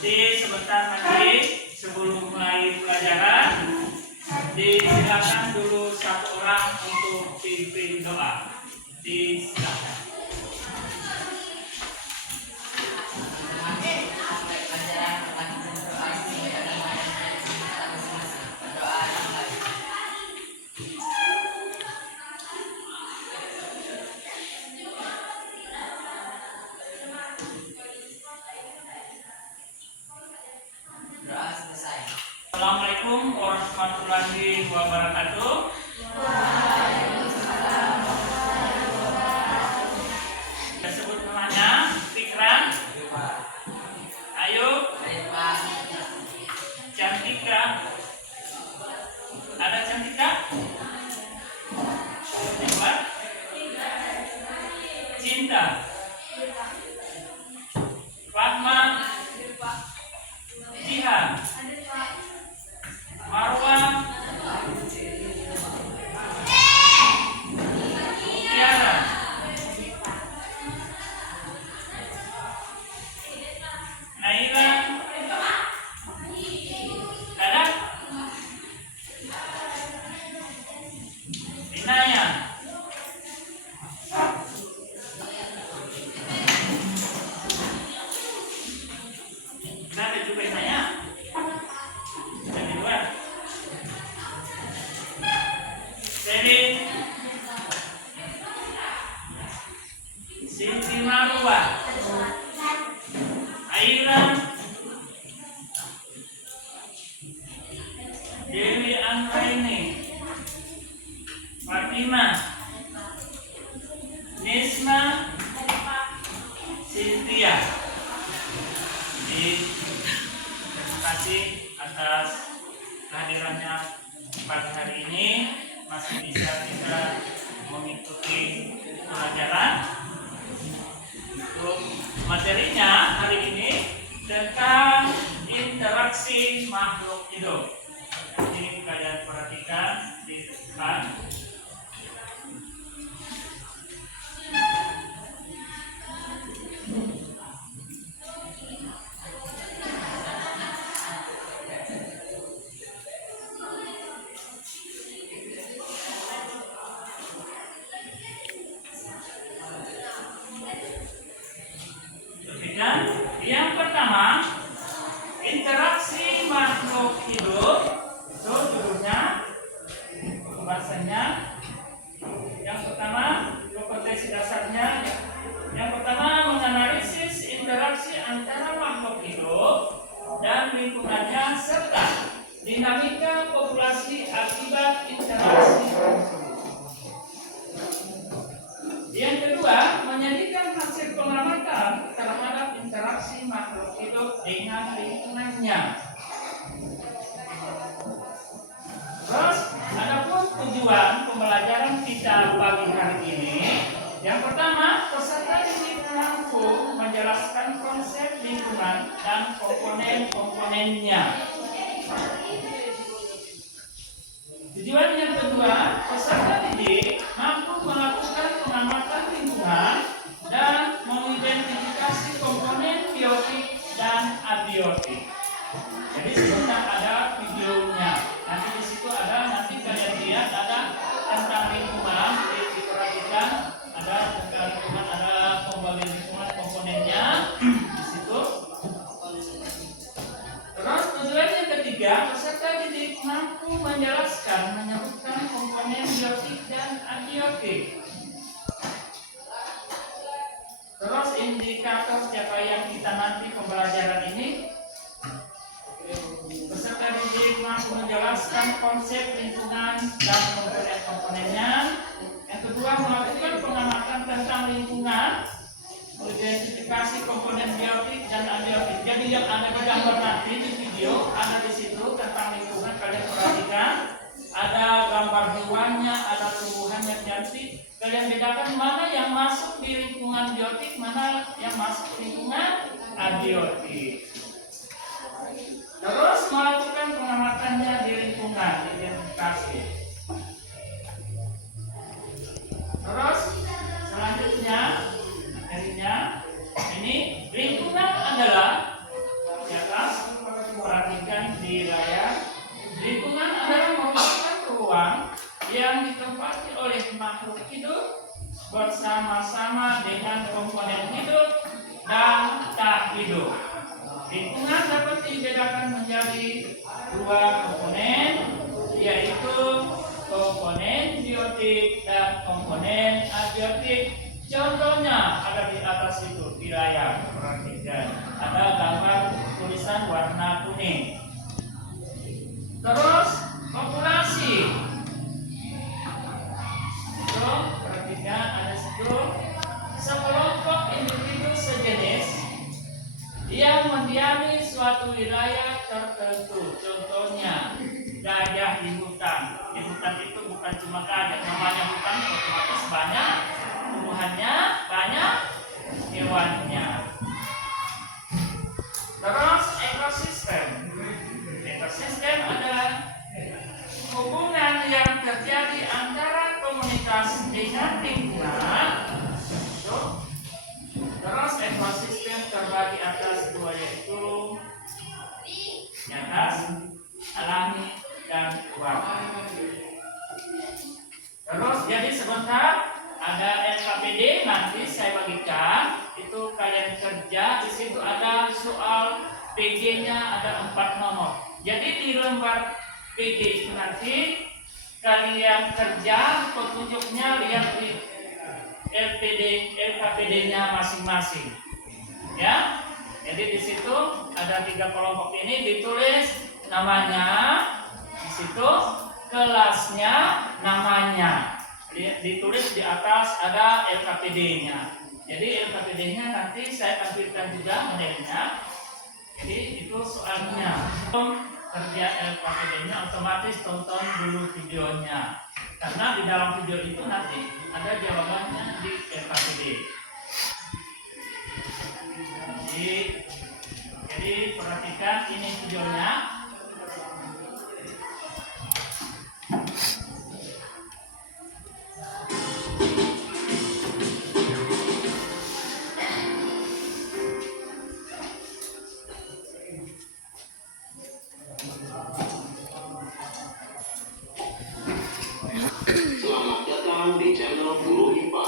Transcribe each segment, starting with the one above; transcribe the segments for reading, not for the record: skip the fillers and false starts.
Jadi sebentar lagi sebelum mulai pelajaran, disilakan dulu satu orang untuk pimpin doa. Disilakan. Assalamualaikum warahmatullahi wabarakatuh. Kita sebut namanya Fikran. Ayo. Cantika. Ada Cantika? Hebat. Cinta. Fatma. Jihan. Marwa, Tiara, Naila, Dada, Inaya, ada juga Inaya. Jadi Siti Marwa, Aira, Dewi Anggraini, Fatima, Nisma, Cynthia. Jadi terima kasih atas kehadirannya pada hari ini. Masih bisa kita mengikuti pelajaran. Untuk materinya hari ini tentang interaksi makhluk hidup. Ini kalian perhatikan di depan. Yang pertama, interaksi makhluk hidup. Itu judulnya, pembahasannya. Yang pertama, kompetensi dasarnya. Yang pertama, menganalisis interaksi antara makhluk hidup dan lingkungannya serta dinamika populasi akibat interaksi tersebut. Yang kedua, menjadikan hasil pengamatan terhadap interaksi makhluk hidup dengan lingkungannya. Terus, adapun tujuan pembelajaran kita pagi hari ini, yang pertama, peserta didik mampu menjelaskan konsep lingkungan dan komponen-komponennya. Tujuan yang kedua, peserta didik mampu melakukan pengamatan lingkungan dan mengidentifikasi komponen biotik dan abiotik. Jadi sebentar ada videonya. Nanti di situ ada, nanti kalian lihat ada tentang lingkungan, diperhatikan ada tentang lingkungan, ada pembagian lingkungan komponennya di situ. Terus tujuan yang ketiga, peserta didik mampu menjelaskan, menyebutkan komponen biotik dan abiotik. Terus indikator capaian kita nanti pembelajaran ini, peserta didik mampu menjelaskan konsep lingkungan dan komponen-komponennya. Yang kedua, melakukan pengamatan tentang lingkungan, mengidentifikasi komponen biotik dan abiotik. Jadi yang ada di gambar nanti di video, ada di situ tentang lingkungan, kalian perhatikan. Ada gambar hewannya, ada tumbuhannya cantik. Kalian bedakan mana yang masuk di lingkungan biotik, mana yang masuk di lingkungan abiotik. Terus melakukan pengamatannya di lingkungan, identifikasi. Terus selanjutnya materinya ini lingkungan adalah ya kan? dan tak hidup. Lingkungan dapat dibedakan menjadi dua komponen, yaitu komponen biotik dan komponen abiotik. Contohnya ada di atas itu di layar, perhatikan. Ada gambar tulisan warna kuning. Terus populasi. Itu perhatikan ada situ sekelompok individu sejenis yang mendiami suatu wilayah tertentu. Contohnya gajah di hutan. Di hutan itu bukan cuma gajah, namanya hutan otomatis banyak tumbuhannya, banyak hewannya. Terus ekosistem. Ekosistem adalah hubungan yang terjadi antara komunitas dengan lingkungan. Terus ekosistem terbagi atas dua, yaitu di atas alami dan luar. Terus jadi sebentar ada LKPD, nanti saya bagikan. Itu kalian kerja, di situ ada soal PG-nya ada 4 nomor. Jadi di lembar PG itu nanti kalian kerja, petunjuknya lihat di LKPD-nya masing-masing. Ya. Jadi di situ ada 3 kelompok ini ditulis namanya, di situ kelasnya, namanya. Ditulis di atas ada LKPD-nya. Jadi LKPD-nya nanti saya tampilkan juga modelnya. Jadi itu soalnya. Kerja LKPD-nya otomatis tonton dulu videonya. Karena di dalam video itu nanti ada jawabannya di LKPD. Jadi perhatikan ini videonya. Selamat datang di channel Guru IPA.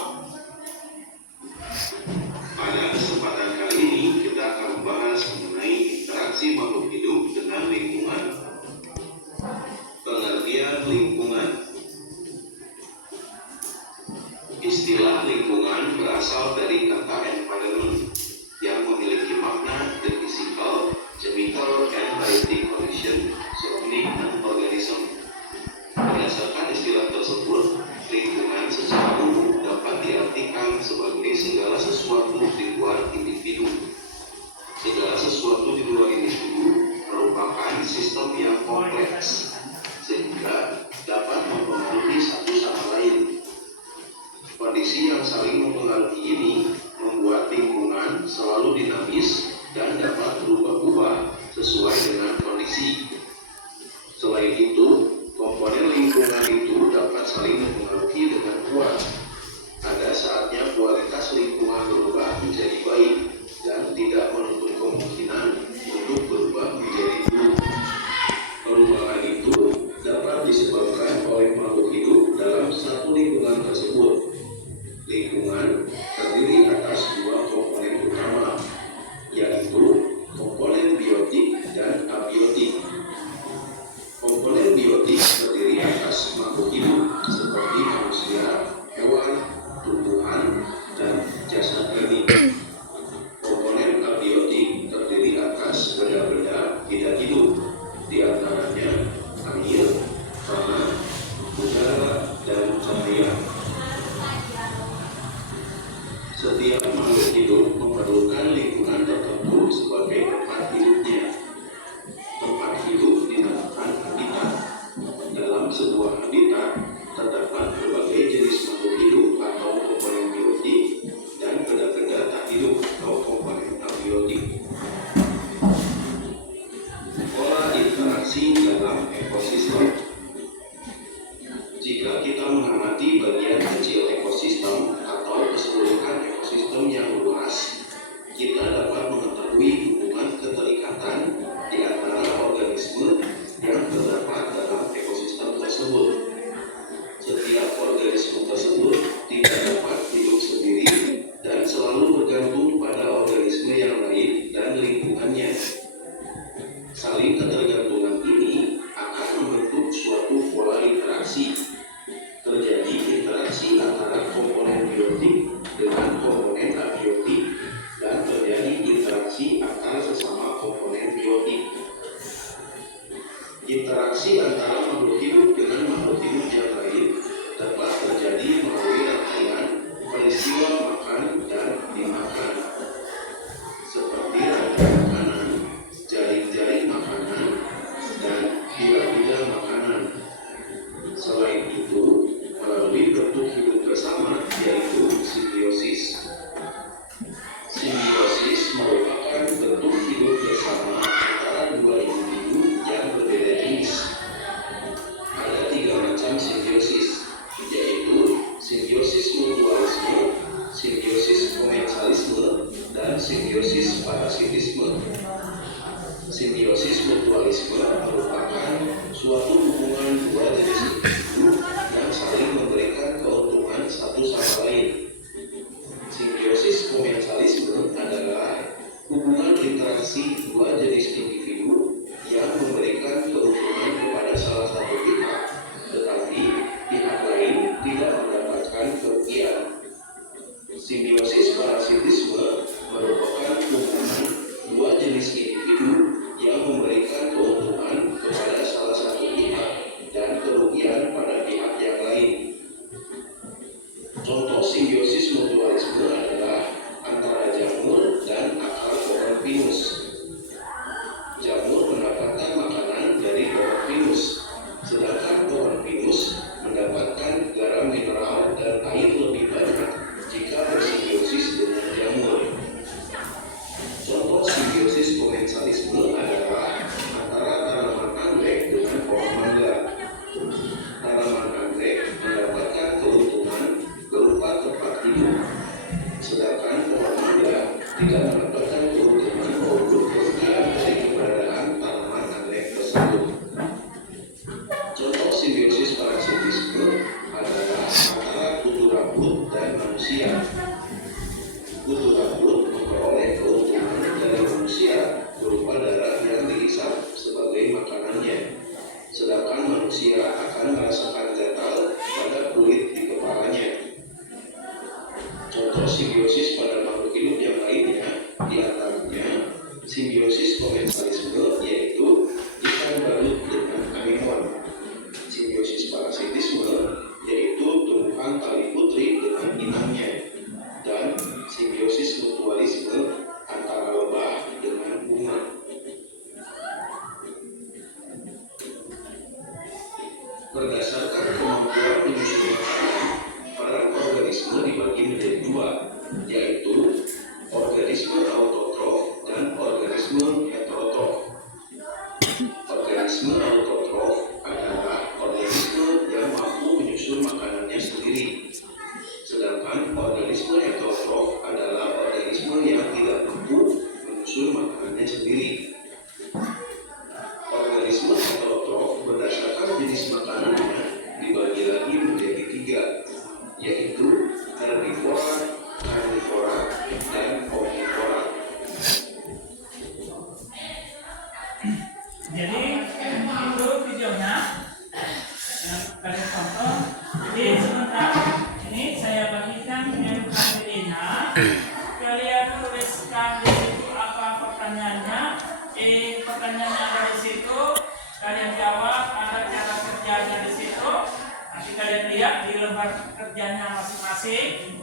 Pada kesempatan kali ini kita akan membahas mengenai interaksi makhluk hidup dengan lingkungan. Pengertian lingkungan. Istilah lingkungan berasal dari kata environment yang memiliki makna the physical, chemical, and biotic condition surrounding an organism. Berdasarkan istilah tersebut, lingkungan secara umum dapat diartikan sebagai segala sesuatu di luar individu. Segala sesuatu di luar individu merupakan sistem yang kompleks, sehingga dapat mempengaruhi satu sama lain. Kondisi yang saling mempengaruhi ini membuat lingkungan selalu dinamis dan dapat berubah-ubah sesuai dengan kondisi. Selain itu, komponen lingkungan itu dapat saling mempengaruhi dengan kuat. Ada saatnya kualitas lingkungan berubah menjadi baik dan tidak menutup kemungkinan untuk berubah menjadi buruk. Perubahan itu dapat disebabkan oleh makhluk hidup dalam satu lingkungan tersebut. Lingkungan terdiri atas 2 komponen utama, yaitu Simbiosis merupakan bentuk hidup bersama antara dua individu yang berbeda jenis. Ada 3 macam simbiosis, yaitu simbiosis mutualisme, simbiosis komensalisme, dan simbiosis parasitisme. Simbiosis mutualisme merupakan suatu hubungan dua jenis individu yang saling memberikan keuntungan satu sama lain. Simbiosis komensalisme adalah hubungan interaksi dua jenis individu yang memberikan keuntungan kepada salah satu pihak, tetapi pihak lain tidak mendapatkan kerugian. Simbiosis parasitisme merupakan hubungan dua jenis individu yang memberikan keuntungan kepada salah satu pihak dan kerugian pada pihak yang lain. Contoh simbiosis mutualisme adalah antara jamur dan akar pohon pinus. Jamur mendapatkan makanan dari pohon pinus, sedangkan pohon pinus mendapatkan garam mineral dan air lebih banyak jika bersimbiosis dengan jamur. Contoh simbiosis komensalisme adalah antara tanaman anggrek dengan pohon mangga. Tanaman anggrek mendapatkan keuntungan berupa tempat hidup, sedangkan pohon mangga tidak mendapatkan keuntungan maupun kerugian dari keberadaan tanaman anggrek tersebut. Contoh simbiosis parasitisme adalah antara kutu rambut dan manusia. Kutu rambut memperoleh keuntungan dari manusia berupa darah yang dihisap sebagai makanannya, sedangkan manusia akan merasakan gatal pada kulit di kepalanya. Contoh simbiosis pada makhluk hidup yang lainnya diantaranya simbiosis komensalisme, yaitu ikan balut dengan anemon. Simbiosis parasitisme, yaitu tumbuhan tali putri dengan inangnya. Dan simbiosis mutualisme antara lebah dengan bunga. Berdasarkan kemampuan menyusun makanan, para organisme dibagi menjadi 2, yaitu organisme autotrof dan organisme heterotrof. Organisme autotrof adalah organisme yang mampu menyusun makanannya sendiri, sedangkan organisme heterotrof adalah organisme yang tidak mampu menyusun makanannya sendiri. Organisme heterotrof berdasarkan jenis makanannya dibagi lagi menjadi 3, yaitu herbivora, karnivora, dan omnivora. Jadi itu videonya yang kalian tonton. Jadi sebentar ini saya bagikan MP3-nya. Kalian tuliskan di situ apa pertanyaannya. Pertanyaannya ada di situ. Kalian jawab, ada cara kerjanya di situ. Nanti kalian lihat di lembar kerjanya masing-masing.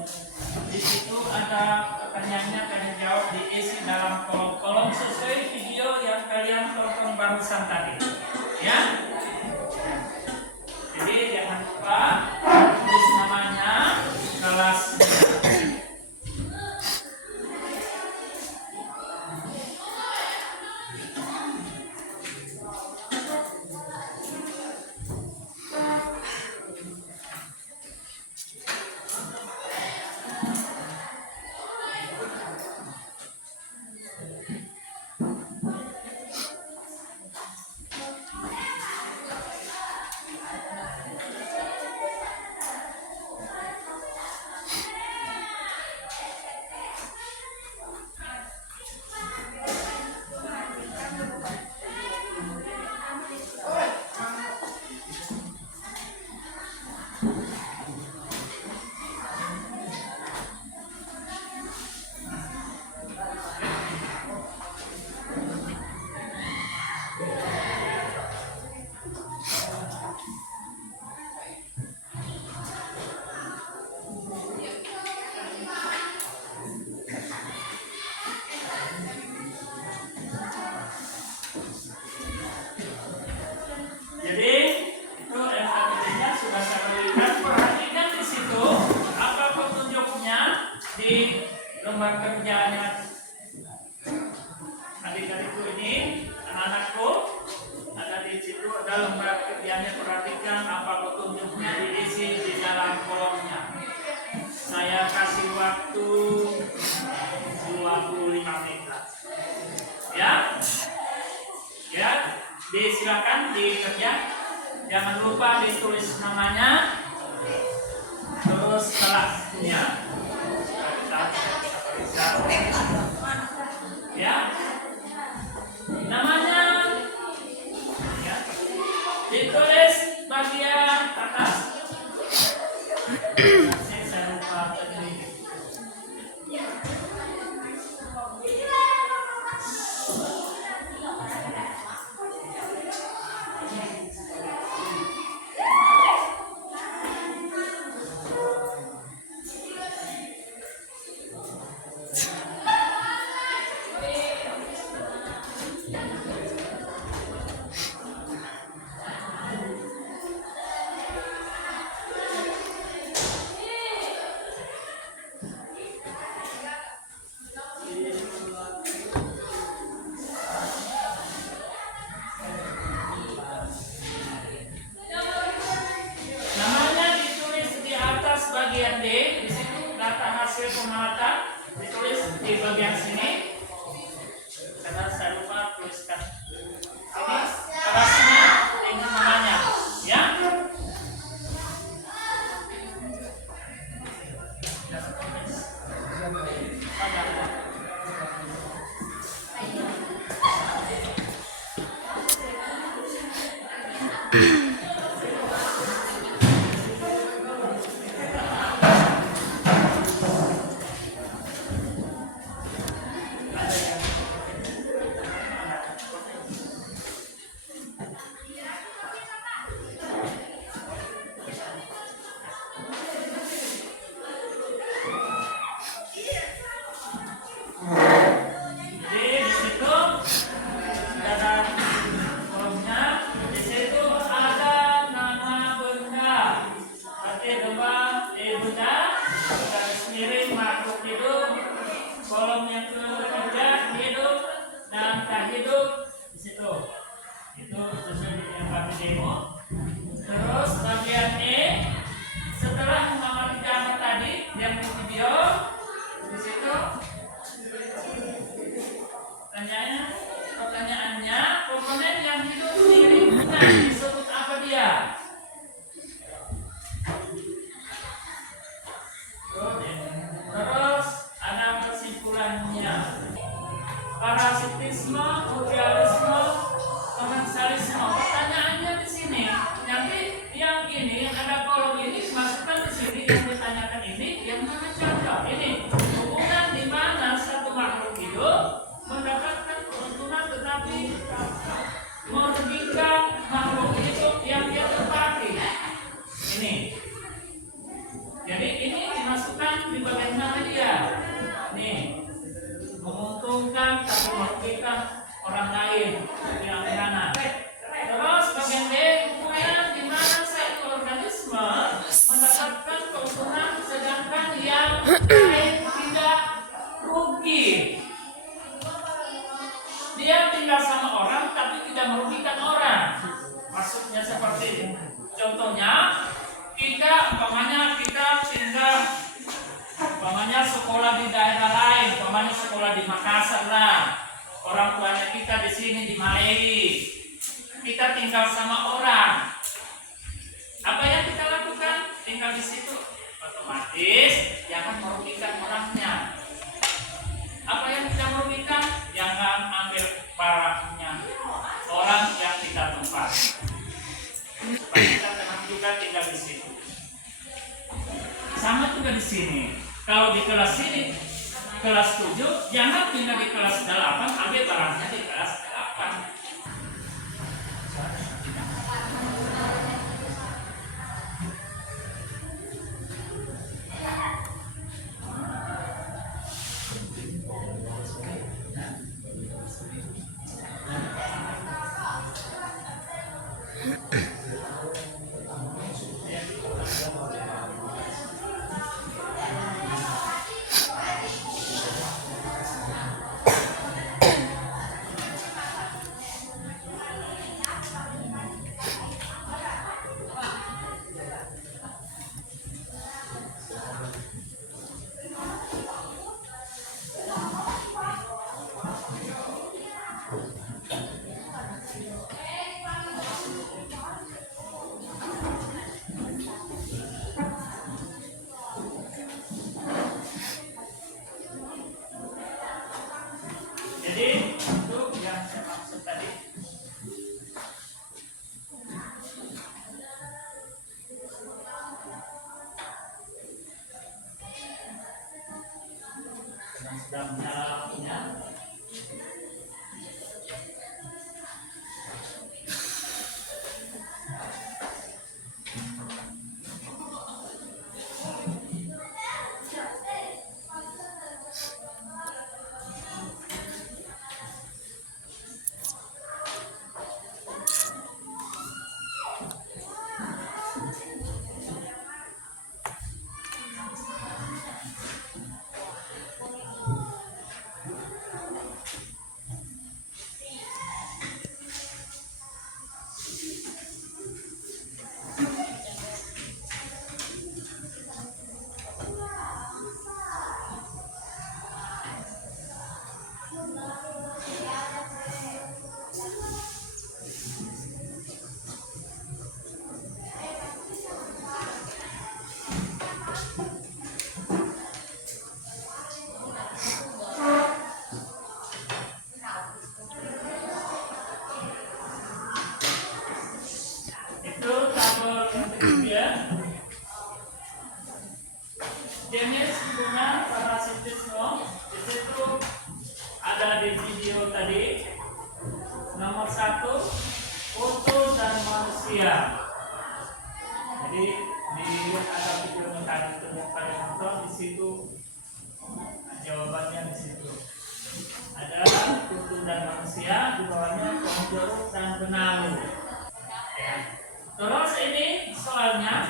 Di situ ada pertanyaannya, kalian jawab, diisi dalam kolom-kolom sesuai video yang kalian tonton barusan tadi. Ya. Jadi jangan lupa tulis namanya, kelasnya. Merdeka. Ya, ya, disilakan dikerja. Jangan lupa ditulis namanya, terus kelasnya. Ya, namanya, ya, ditulis bagian atas. Saya lupa tadi. Namanya ditulis di atas bagian D, di situ data hasil pemalakan ditulis di bagian sini. Karena saya lupa tuliskan ini kelasnya dengan namanya, ya. Di situ ada kolomnya, di situ ada nama benda. Berarti benda, garis miring makhluk hidup, kolom yang ketiga hidup dan tak hidup di situ. Itu sesuai dengan kami demo. Terus bagian E, setelah mengamati gambar tadi yang di video, di situ pertanyaannya, komponen yang hidup di lingkungan disebut apa dia? Terus ada kesimpulannya. Parasitisme, mutualisme, komensalisme. Pertanyaannya di sini. Nanti yang ini ada kolom ini masukkan di sini, yang ditanyakan ini, yang mana contoh ini hubungan di mana satu makhluk hidup mendapatkan keuntungan tetapi merugikan makhluk hidup yang dia tempati. Ini. Jadi ini dimasukkan di bagian mana dia? Nih, menguntungkan tapi merugikan orang lain yang mana? Terus bagian B, hubungan di mana satu organisme mendapatkan keuntungan sedangkan yang lain tidak rugi. Dia tinggal sama orang tapi tidak merugikan orang. Maksudnya seperti ini. Contohnya, kita tinggal sekolah di daerah lain, sekolah di Makassar lah. Orang tuanya kita di sini di Maleri. Kita tinggal sama orang. Apa yang kita lakukan? Tinggal di situ. Otomatis jangan merugikan orangnya. Apa yang kita merugikan? Jangan ambil barangnya orang yang kita tempat. Kita tenang juga tinggal di situ. Sama juga di sini. Kalau di kelas ini, kelas 7, jangan tinggal di kelas 8, ambil barangnya di kelas 8. Jadi itu yang saya maksud tadi. Sedang menyalakannya. Itu tabel yang ketiga. Jenis hubungan parasitisme di situ ada di video tadi. Nomor 1, foto dan manusia. Jadi di ada video yang tadi itu yang kalian nonton di situ, jawabannya di situ. Ada foto dan manusia, di bawahnya pohon jeruk dan benalu. Ya. Terus ini soalnya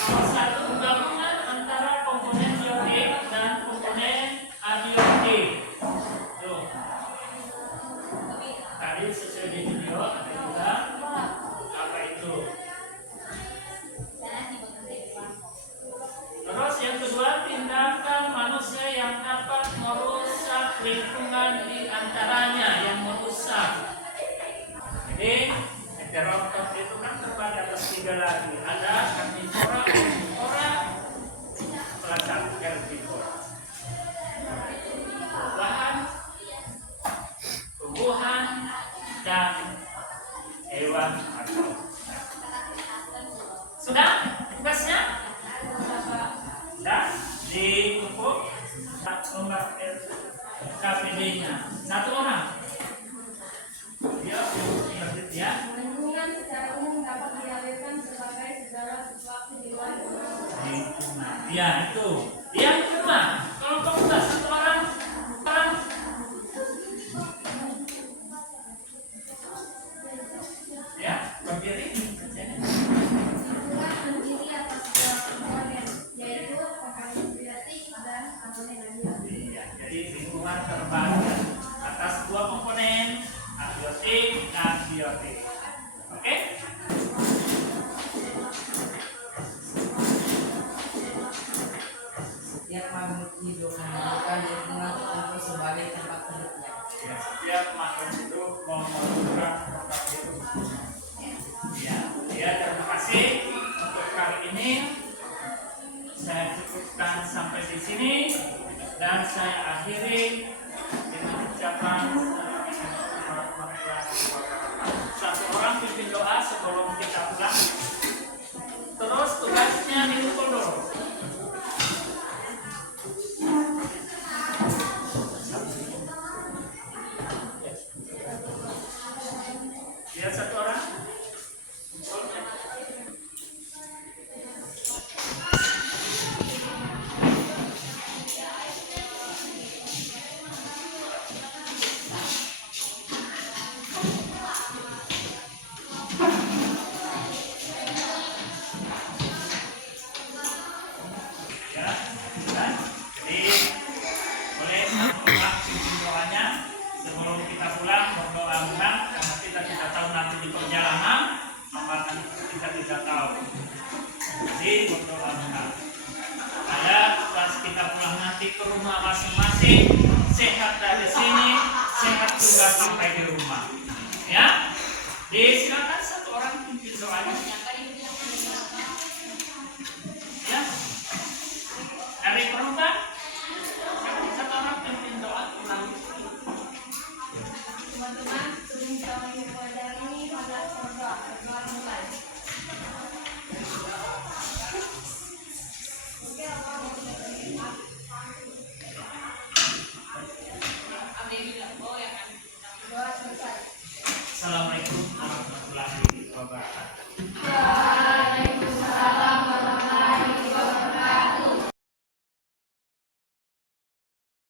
nomor 1, gabungan antara komponen biotik dan komponen abiotik. Tuh. Tadi sesuai di video ada juga apa itu. Terus yang kedua, tindakan manusia yang dapat merusak lingkungan di antaranya yang merusak. Jadi heterotot itu kan terbagi atas 3 lagi. Ada karnivora, omnivora, pelacak herbivora. Tumbuhan dan hewan atau. Sudah tugasnya? Sudah ditumpuk nomor KPD-nya. 1 orang. Dia berarti ya. Lingkungan secara umum dapat dialirkan sebagai segala sesuatu di luar Lingkungan. Ya itu. Yang kedua, kalau kamu sudah 1 orang, ya berdiri. lingkungan terdiri atas 2 komponen, yaitu komponen biotik dan komponen abiotik. Iya, jadi lingkungan terbagi atas 2 komponen, abiotik dan biotik. Oke? Setiap makhluk hidup memerlukan lingkungan tertentu sebagai tempat hidupnya. Ya, setiap makhluk hidup memerlukan tempat hidup. Ya, terima kasih untuk kali ini. Saya cukupkan sampai di sini dan saya akhiri dengan ucapan satu orang pimpin doa sebelum kita pulang. Terus tugasnya dipukul dulu. Lihat 1 orang. Ya, kan? Jadi boleh ulang pimpin doanya sebelum kita pulang, berdoa ulang karena kita tidak tahu nanti di perjalanan apa kita tidak tahu. Jadi berdoa ulang. Ada pas kita pulang nanti ke rumah masing-masing, sehat dari sini, sehat juga sampai di rumah. Ya, silakan 1 orang pimpin doanya. Ya, dari perempuan, 1 orang pimpin doa ulang. Doa selesai. Assalamualaikum warahmatullahi wabarakatuh. Doa